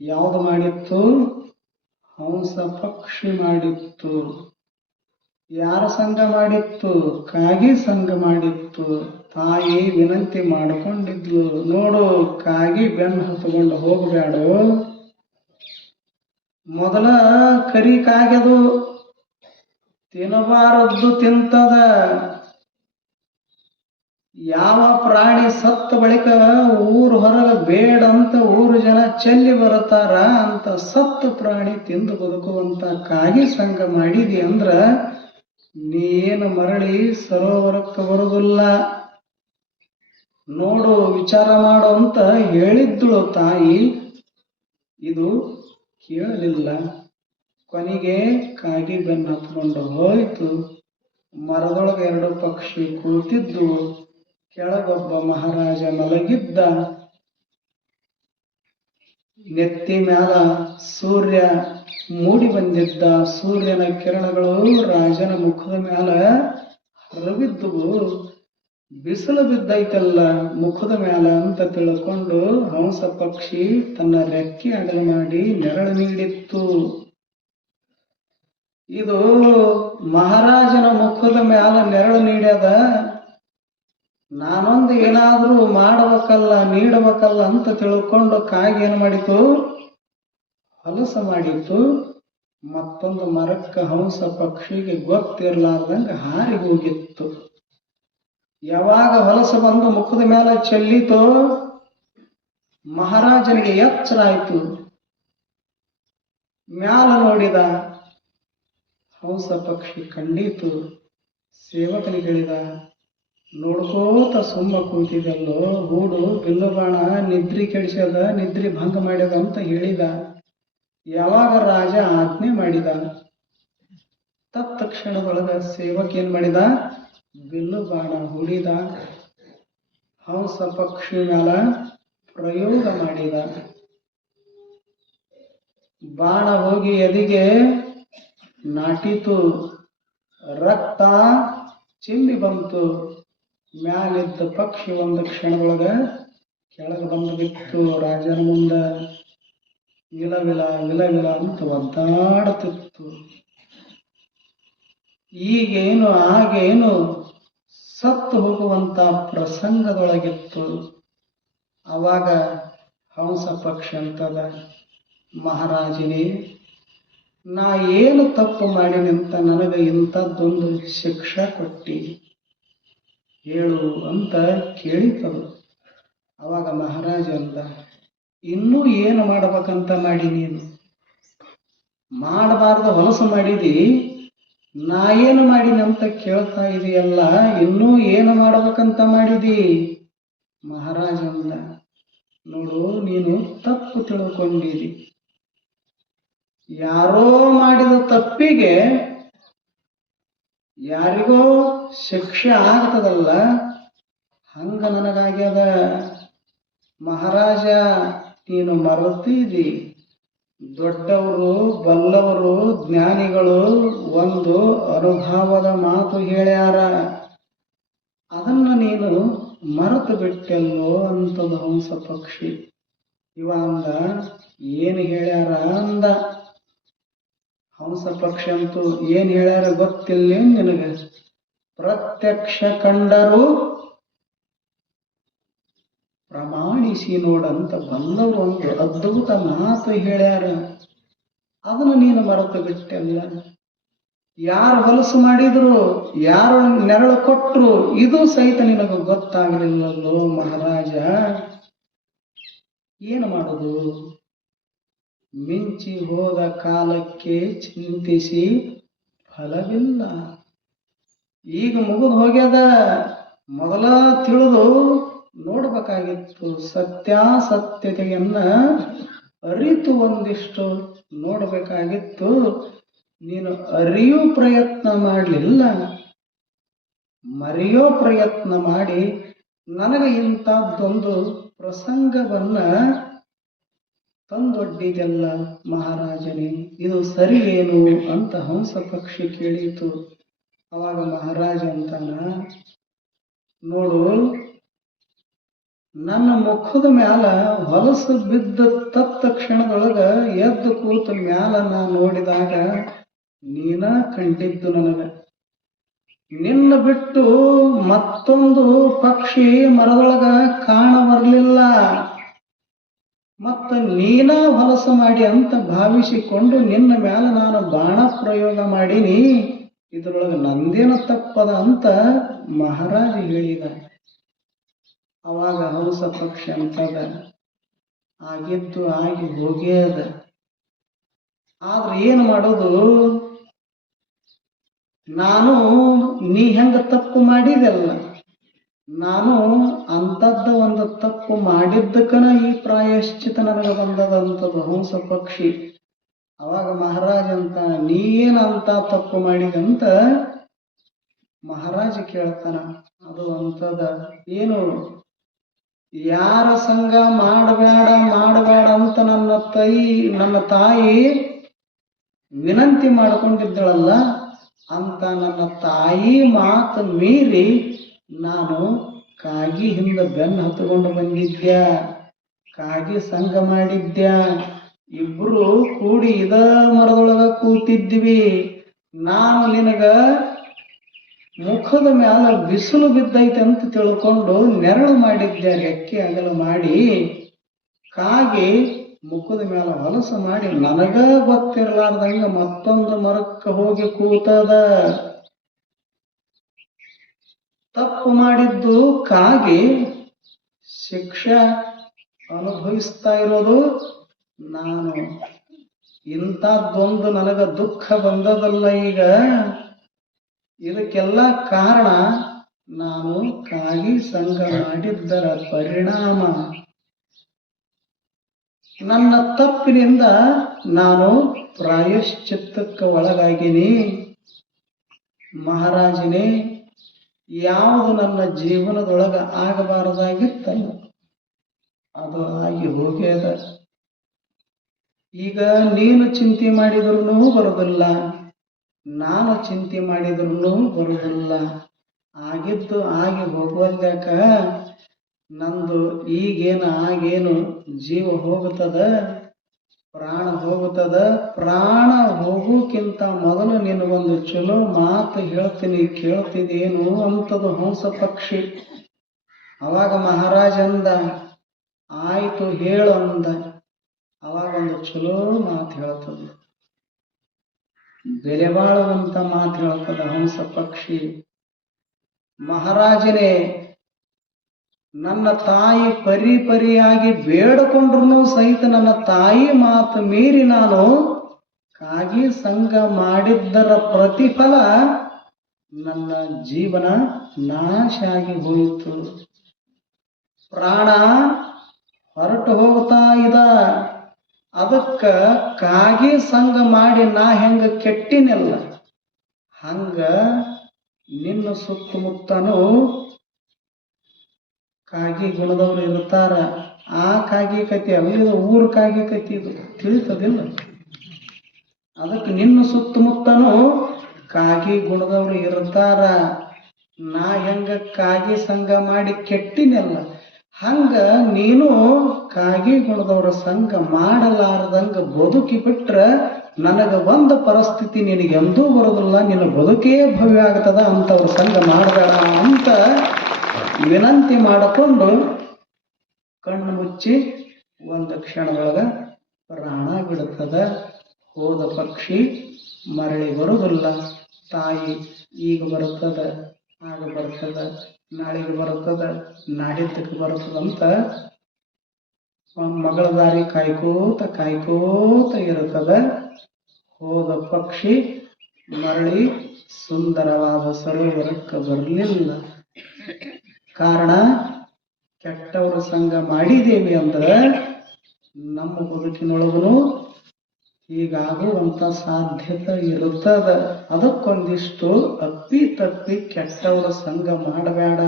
ಯಾವುದು ಮಾಡಿತ್ತು? ಹಂಸ ಪಕ್ಷಿ ಮಾಡಿತ್ತು. ಯಾರ ಸಂಘ ಮಾಡಿತ್ತು? ಕಾಗಿ ಸಂಘ ಮಾಡಿತ್ತು. ತಾಯಿ ವಿನಂತಿ ಮಾಡಿಕೊಂಡಿದ್ಲು. ನೋಡು, ಕಾಗಿ ಬೆನ್ನು ಹತ್ಕೊಂಡು ಹೋಗಬೇಡು ಮೊದಲ ಕರಿ ಕಾಗೆದು ತಿನ್ನಬಾರದ್ದು ತಿಂತದ. ಯಾವ ಪ್ರಾಣಿ ಸತ್ತ ಬಳಿಕ ಊರು ಹೊರಗೆ ಬೇಡ ಅಂತ ಊರು ಜನ ಚೆಲ್ಲಿ ಬರುತ್ತಾರ ಅಂತ ಸತ್ತ ಪ್ರಾಣಿ ತಿಂದು ಬದುಕುವಂತ ಕಾಗಿ ಸಂಘ ಮಾಡಿದಿ ಅಂದ್ರ ನೀನು ಮರಳಿ ಸರೋವರಕ್ಕೆ ಬರುವುದಿಲ್ಲ ನೋಡು, ವಿಚಾರ ಮಾಡು ಅಂತ ಹೇಳಿದ್ದಳು ತಾಯಿ. ಇದು ಕೇಳಲಿಲ್ಲ. ಕೊನೆಗೆ ಕಾಗಿ ಬೆನ್ನ ಹತ್ಕೊಂಡು ಹೋಯ್ತು. ಮರದೊಳಗೆ ಎರಡು ಪಕ್ಷಿ ಕೂತಿದ್ದು ಕೆಳಗೊಬ್ಬ ಮಹಾರಾಜ ಮಲಗಿದ್ದ ನೆತ್ತಿ ಮ್ಯಾಲ ಸೂರ್ಯ ಮೂಡಿ ಬಂದಿದ್ದ ಸೂರ್ಯನ ಕಿರಣಗಳು ರಾಜನ ಮುಖದ ಮ್ಯಾಲ ಹರವಿದ್ದುವು. ಬಿಸಿಲು ಬಿದ್ದೈತಲ್ಲ ಮುಖದ ಮ್ಯಾಲ ಅಂತ ತಿಳ್ಕೊಂಡು ಹಂಸ ಪಕ್ಷಿ ತನ್ನ ರೆಕ್ಕೆ ಅಗಲ ಮಾಡಿ ನೆರಳು ನೀಡಿತ್ತು. ಇದು ಮಹಾರಾಜನ ಮುಖದ ಮ್ಯಾಲ ನೆರಳು ನೀಡ್ಯದ ನಾನೊಂದು ಏನಾದ್ರೂ ಮಾಡಬೇಕಲ್ಲ, ನೀಡಬೇಕಲ್ಲ ಅಂತ ತಿಳ್ಕೊಂಡು ಕಾಗಿ ಏನ್ ಮಾಡಿತು? ಹೊಲಸ ಮಾಡಿತ್ತು. ಮತ್ತೊಂದು ಮರಕ್ಕ ಹಂಸ ಪಕ್ಷಿಗೆ ಗೊತ್ತಿರ್ಲಾರ್ದಂಗ ಹಾರಿ ಹೋಗಿತ್ತು. ಯಾವಾಗ ಹೊಲಸ ಬಂದು ಮುಖದ ಮೇಲೆ ಚೆಲ್ಲಿತೋ, ಮಹಾರಾಜನಿಗೆ ಎಚ್ಚರ ಆಯ್ತು. ಮ್ಯಾಲ ನೋಡಿದ ಹಂಸ ಪಕ್ಷಿ ಕಂಡಿತು. ಸೇವಕನಿಗೆ ಹೇಳಿದ ನೋಡ್ಕೋತ ಸುಮ್ಮ ಕೂತಿದಲ್ಲೋ ಹೂಡು ಬಿಲ್ಲು ಬಾಣ ನಿದ್ರಿ ಕೆಡಿಸ್ಯದ, ನಿದ್ರಿ ಭಂಗ ಮಾಡ್ಯದ ಅಂತ ಹೇಳಿದ. ಯಾವಾಗ ರಾಜ ಆಜ್ಞೆ ಮಾಡಿದ? ತತ್ಕ್ಷಣದೊಳಗ ಸೇವಕ ಏನ್ ಮಾಡಿದ? ಬಿಲ್ಲು ಬಾಣ ಹೂಡಿದ. ಹಂಸ ಪಕ್ಷಿ ಮ್ಯಾಲ ಪ್ರಯೋಗ ಮಾಡಿದ. ಬಾಣ ಹೋಗಿ ಎದಿಗೆ ನಾಟಿತು. ರಕ್ತ ಚಿಲ್ಲಿ ಬಂತು. ಮ್ಯಾಲಿದ್ದ ಪಕ್ಷಿ ಒಂದು ಕ್ಷಣದೊಳಗ ಕೆಳಗೆ ಬಂದು ಬಿತ್ತು. ರಾಜನ ಮುಂದ ವಿಲ ವಿಲ ಅಂತ ಒದ್ದಾಡ್ತಿತ್ತು. ಈಗೇನು ಆಗೇನು ಸತ್ತು ಹೋಗುವಂತ ಪ್ರಸಂಗದೊಳಗಿತ್ತು. ಅವಾಗ ಹಂಸ ಪಕ್ಷಿ ಅಂತದ ಮಹಾರಾಜನೇ, ನಾ ಏನು ತಪ್ಪು ಮಾಡಿನಿ ಅಂತ ನನಗೆ ಇಂಥದ್ದೊಂದು ಶಿಕ್ಷೆ ಕೊಟ್ಟಿ. ಹೇಳು ಅಂತ ಕೇಳಿತದು ಅವಾಗ ಮಹಾರಾಜ ಅಂತ ಇನ್ನೂ ಏನು ಮಾಡ್ಬೇಕಂತ ಮಾಡಿ ನೀನು? ಮಾಡಬಾರ್ದು ಹೊಲಸು ಮಾಡಿದಿ. ನಾ ಏನು ಮಾಡೀನಿ ಅಂತ ಕೇಳ್ತಾ ಇದೆಯಲ್ಲ, ಇನ್ನೂ ಏನು ಮಾಡ್ಬೇಕಂತ ಮಾಡಿದಿ? ಮಹಾರಾಜ ಅಂದ, ನೋಡು, ನೀನು ತಪ್ಪು ತಿಳ್ಕೊಂಡಿದಿ. ಯಾರೋ ಮಾಡಿದ ತಪ್ಪಿಗೆ ಯಾರಿಗೋ ಶಿಕ್ಷೆ ಆಗ್ತದಲ್ಲ, ಹಂಗ ನನಗಾಗ್ಯದ ಮಹಾರಾಜ, ನೀನು ಮರತಿದಿ ದೊಡ್ಡವರು, ಬಲ್ಲವರು, ಜ್ಞಾನಿಗಳು ಒಂದು ಅನುಭವದ ಮಾತು ಹೇಳ್ಯಾರ. ಅದನ್ನು ನೀನು ಮರೆತು ಬಿಟ್ಟೆಲ್ಲೋ ಅಂತದ ಹಂಸ ಪಕ್ಷಿ. ಇವ ಅಂದ ಏನು ಹೇಳ್ಯಾರ ಅಂದ. ಹಂಸ ಪಕ್ಷಿ ಅಂತೂ ಏನ್ ಹೇಳ್ಯಾರ ಗೊತ್ತಿಲ್ಲ ನಿನಗೆ? ಪ್ರತ್ಯಕ್ಷ ಕಂಡರು ಪ್ರಮಾಣಿಸಿ ನೋಡಂತ ಬಂದವರು ಒಂದು ಅದ್ಭುತ ಮಾತು ಹೇಳ್ಯಾರ. ಅದನ್ನು ನೀನು ಮರೆತು ಬಿಟ್ಟೆಲ್ಲ. ಯಾರು ಹೊಲಸು ಮಾಡಿದ್ರು, ಯಾರು ನೆರಳು ಕೊಟ್ಟರು ಇದು ಸಹಿತ ನಿನಗೆ ಗೊತ್ತಾಗಲಿಲ್ಲಲ್ಲೋ ಮಹಾರಾಜ. ಏನು ಮಾಡುದು? ಮಿಂಚಿ ಹೋದ ಕಾಲಕ್ಕೆ ಚಿಂತಿಸಿ ಫಲವಿಲ್ಲ. ಈಗ ಮುಗಿದು ಹೋಗ್ಯದ. ಮೊದಲ ತಿಳಿದು ನೋಡ್ಬೇಕಾಗಿತ್ತು. ಸತ್ಯಾಸತ್ಯತೆಯನ್ನ ಅರಿತು ಒಂದಿಷ್ಟು ನೋಡ್ಬೇಕಾಗಿತ್ತು. ನೀನು ಅರಿಯೋ ಪ್ರಯತ್ನ ಮಾಡಲಿಲ್ಲ. ಮರೆಯೋ ಪ್ರಯತ್ನ ಮಾಡಿ ನನಗೆ ಇಂಥದ್ದೊಂದು ಪ್ರಸಂಗವನ್ನ ತಂದೊಡ್ಡಿದೆಲ್ಲ ಮಹಾರಾಜನೇ, ಇದು ಸರಿ ಏನು ಅಂತ ಹಂಸ ಪಕ್ಷಿ ಕೇಳಿತು. ಅವಾಗ ಮಹಾರಾಜ ಅಂತಾನ, ನೋಡು, ನನ್ನ ಮುಖದ ಮ್ಯಾಲ ಹೊಲಸು ಬಿದ್ದ ತತ್ತ ಕ್ಷಣದೊಳಗ ಎದ್ದು ಕೂತ ಮ್ಯಾಲ ನಾ ನೋಡಿದಾಗ ನೀನ ಕಂಡಿದ್ದು ನನಗ. ನಿನ್ನ ಬಿಟ್ಟು ಮತ್ತೊಂದು ಪಕ್ಷಿ ಮರದೊಳಗ ಕಾಣ ಬರ್ಲಿಲ್ಲ. ಮತ್ತ ನೀನ ಹೊಲಸ ಮಾಡಿ ಅಂತ ಭಾವಿಸಿಕೊಂಡು ನಿನ್ನ ಮೇಲೆ ನಾನು ಬಾಣ ಪ್ರಯೋಗ ಮಾಡೀನಿ. ಇದ್ರೊಳಗ ನಂದೇನ ತಪ್ಪದ ಅಂತ ಮಹಾರಾಜ ಹೇಳಿದ. ಅವಾಗ ಹಂಸ ಪಕ್ಷಿ ಅಂತದ. ಆಗಿದ್ದು ಆಗಿ ಹೋಗೇ ಅದ. ಆದ್ರೆ ಏನು ಮಾಡೋದು? ನಾನು ನೀ ಹೆಂಗ ತಪ್ಪು ಮಾಡಿದೆಲ್ಲ ನಾನು ಅಂತದ್ದ ಒಂದು ತಪ್ಪು ಮಾಡಿದ್ದಕ್ಕನ ಈ ಪ್ರಾಯಶ್ಚಿತ ನನಗೆ ಬಂದದಂತ ಹಂಸ ಪಕ್ಷಿ ಅವಾಗ ಮಹಾರಾಜ ಅಂತ ನೀ ಅಂತ ತಪ್ಪು ಮಾಡಿದಂತ? ಮಹಾರಾಜ ಕೇಳ್ತಾನ, ಅದು ಅಂತದ, ಏನು? ಯಾರ ಸಂಘ ಮಾಡಬೇಡ ಮಾಡಬೇಡ ಅಂತ ನನ್ನ ತಾಯಿ ನನ್ನ ತಾಯಿ ವಿನಂತಿ ಮಾಡ್ಕೊಂಡಿದ್ದಳಲ್ಲ, ಅಂತ ನನ್ನ ತಾಯಿ ಮಾತು ಮೀರಿ ನಾನು ಕಾಗಿ ಹಿಂದ ಬೆನ್ನು ಹತ್ಕೊಂಡು ಬಂದಿದ್ದೆ ಕಾಗಿ ಸಂಘ ಮಾಡಿದ್ದೆ ಇಬ್ರು ಕೂಡಿ ಇದ ಮರದೊಳಗ ಕೂತಿದ್ವಿ. ನಾನು ನಿನಗ ಮುಖದ ಮ್ಯಾಲ ಬಿಸಿಲು ಬಿದ್ದೈತೆ ಅಂತ ತಿಳ್ಕೊಂಡು ನೆರಳು ಮಾಡಿದ್ದೆ ರೆಕ್ಕೆ ಅಗಲ ಮಾಡಿ ಕಾಗಿ ಮುಖದ ಮ್ಯಾಲ ಹೊಲಸು ಮಾಡಿ ನನಗ ಗೊತ್ತಿರಲಾರ್ದಂಗ ಮತ್ತೊಂದು ಮರಕ್ಕೆ ಹೋಗಿ ಕೂತದ. ತಪ್ಪು ಮಾಡಿದ್ದು ಕಾಗಿ ಶಿಕ್ಷೆ ಅನುಭವಿಸ್ತಾ ಇರೋದು ನಾನು. ಇಂಥದ್ದೊಂದು ನನಗ ದುಃಖ ಬಂದದಲ್ಲ ಈಗ. ಇದಕ್ಕೆಲ್ಲ ಕಾರಣ ನಾನು ಕಾಗಿ ಸಂಘ ಮಾಡಿದ್ದರ ಪರಿಣಾಮ. ನನ್ನ ತಪ್ಪಿನಿಂದ ನಾನು ಪ್ರಾಯಶ್ಚಿತ್ತಕ್ಕೆ ಒಳಗಾಗಿನಿ. ಮಹಾರಾಜನೇ ಯಾವುದು ನನ್ನ ಜೀವನದೊಳಗ ಆಗಬಾರದಾಗಿತ್ತಲ್ಲ ಅದು ಆಗಿ ಹೋಗ್ಯದ ಈಗ ನೀನು ಚಿಂತೆ ಮಾಡಿದ್ರೂ ಬರೋದಿಲ್ಲ, ನಾನು ಚಿಂತೆ ಮಾಡಿದ್ರು ಬರುವುದಿಲ್ಲ ಆಗಿದ್ದು ಆಗಿ ಹೋಗುವಲ್ಯಾಕ ನಂದು ಈಗೇನು, ಆಗೇನು ಜೀವ ಹೋಗುತ್ತದ? ಪ್ರಾಣ ಹೋಗುತ್ತದ? ಪ್ರಾಣ ಹೋಗೋಕ್ಕಿಂತ ಮೊದಲು ನಿನಗೊಂದು ಚಲೋ ಮಾತು ಹೇಳ್ತೀನಿ, ಕೇಳ್ತಿದೇನು ಅಂತದು ಹಂಸ ಪಕ್ಷಿ. ಅವಾಗ ಮಹಾರಾಜ ಅಂದ, ಆಯ್ತು ಹೇಳು ಅಂದ. ಅವಾಗ ಒಂದು ಚಲೋ ಮಾತು ಹೇಳ್ತದ. ಬೆಲೆ ಬಾಳುವಂತ ಮಾತು ಹೇಳ್ತದ ಹಂಸ ಪಕ್ಷಿ. ಮಹಾರಾಜನೇ ನನ್ನ ತಾಯಿ ಪರಿ ಪರಿಯಾಗಿ ಬೇಡಕೊಂಡ್ರು ಸಹಿತ ನನ್ನ ತಾಯಿ ಮಾತು ಮೀರಿ ನಾನು ಕಾಗಿ ಸಂಘ ಮಾಡಿದ್ದರ ಪ್ರತಿಫಲ ನನ್ನ ಜೀವನ ನಾಶ ಆಗಿ ಹೋಯಿತು. ಪ್ರಾಣ ಹೊರಟು ಹೋಗ್ತಾ ಇದ. ಅದಕ್ಕ ಕಾಗಿ ಸಂಘ ಮಾಡಿ ನಾ ಹೆಂಗ ಕೆಟ್ಟಿನಲ್ಲ. ಹಂಗ ನಿನ್ನ ಸುತ್ತಮುತ್ತನು ಕಾಗಿ ಗುಣದವ್ರು ಇರ್ತಾರ, ಆ ಕಾಗಿ ಕತಿ ಅಲ್ಲಿದ ಊರ ಕಾಗಿ ಕತಿ ಇದು. ತಿಳಿತದಿಲ್ಲ ಅದಕ್ಕೆ ನಿನ್ನ ಸುತ್ತಮುತ್ತನು ಕಾಗಿ ಗುಣದವ್ರು ಇರ್ತಾರ. ನಾ ಹೆಂಗ ಕಾಗಿ ಸಂಘ ಮಾಡಿ ಕೆಟ್ಟಿನಲ್ಲ. ಹಂಗ ನೀನು ಕಾಗಿ ಗುಣದವ್ರ ಸಂಘ ಮಾಡಲಾರದಂಗ ಬದುಕಿ ಬಿಟ್ರ ನನಗ ಒಂದು ಪರಿಸ್ಥಿತಿ ನಿನಗೆ ಎಂದೂ ಬರೋದಿಲ್ಲ. ನಿನ್ನ ಬದುಕೇ ಭವ್ಯ ಆಗ್ತದ ಅಂತವ್ರ ಸಂಘ ಮಾಡಬೇಡ. ವಿನಂತಿ ಮಾಡಿಕೊಂಡು ಕಣ್ಣು ಮುಚ್ಚಿ ಒಂದು ಕ್ಷಣದೊಳಗ ಪ್ರಾಣ ಬಿಡುತ್ತದ, ಹೋದ ಪಕ್ಷಿ ಮರಳಿ ಬರುವುದಿಲ್ಲ. ತಾಯಿ ಈಗ ಬರುತ್ತದ, ಆಗ ಬರ್ತದ ನಾಳೆಗೆ ಬರುತ್ತದ ನಾಡಿದ್ದಕ್ಕೆ ಬರುತ್ತದಂತ ಮಗಳ ದಾರಿ ಕಾಯ್ಕೋತ ಕಾಯ್ಕೋತ ಇರುತ್ತದ. ಹೋದ ಪಕ್ಷಿ ಮರಳಿ ಸುಂದರವಾದ ಸರೋವರಕ್ಕೆ ಬರಲಿಲ್ಲ. ಕಾರಣ ಕೆಟ್ಟವರ ಸಂಘ ಮಾಡಿದ್ದೇವೆ ಅಂದ್ರೆ ನಮ್ಮ ಬದುಕಿನೊಳಗೂ ಹೀಗಾಗುವಂತ ಸಾಧ್ಯತೆ ಇರುತ್ತದ. ಅದಕ್ಕೊಂದಿಷ್ಟು ಅಪ್ಪಿ ತಪ್ಪಿ ಕೆಟ್ಟವರ ಸಂಘ ಮಾಡಬೇಡ.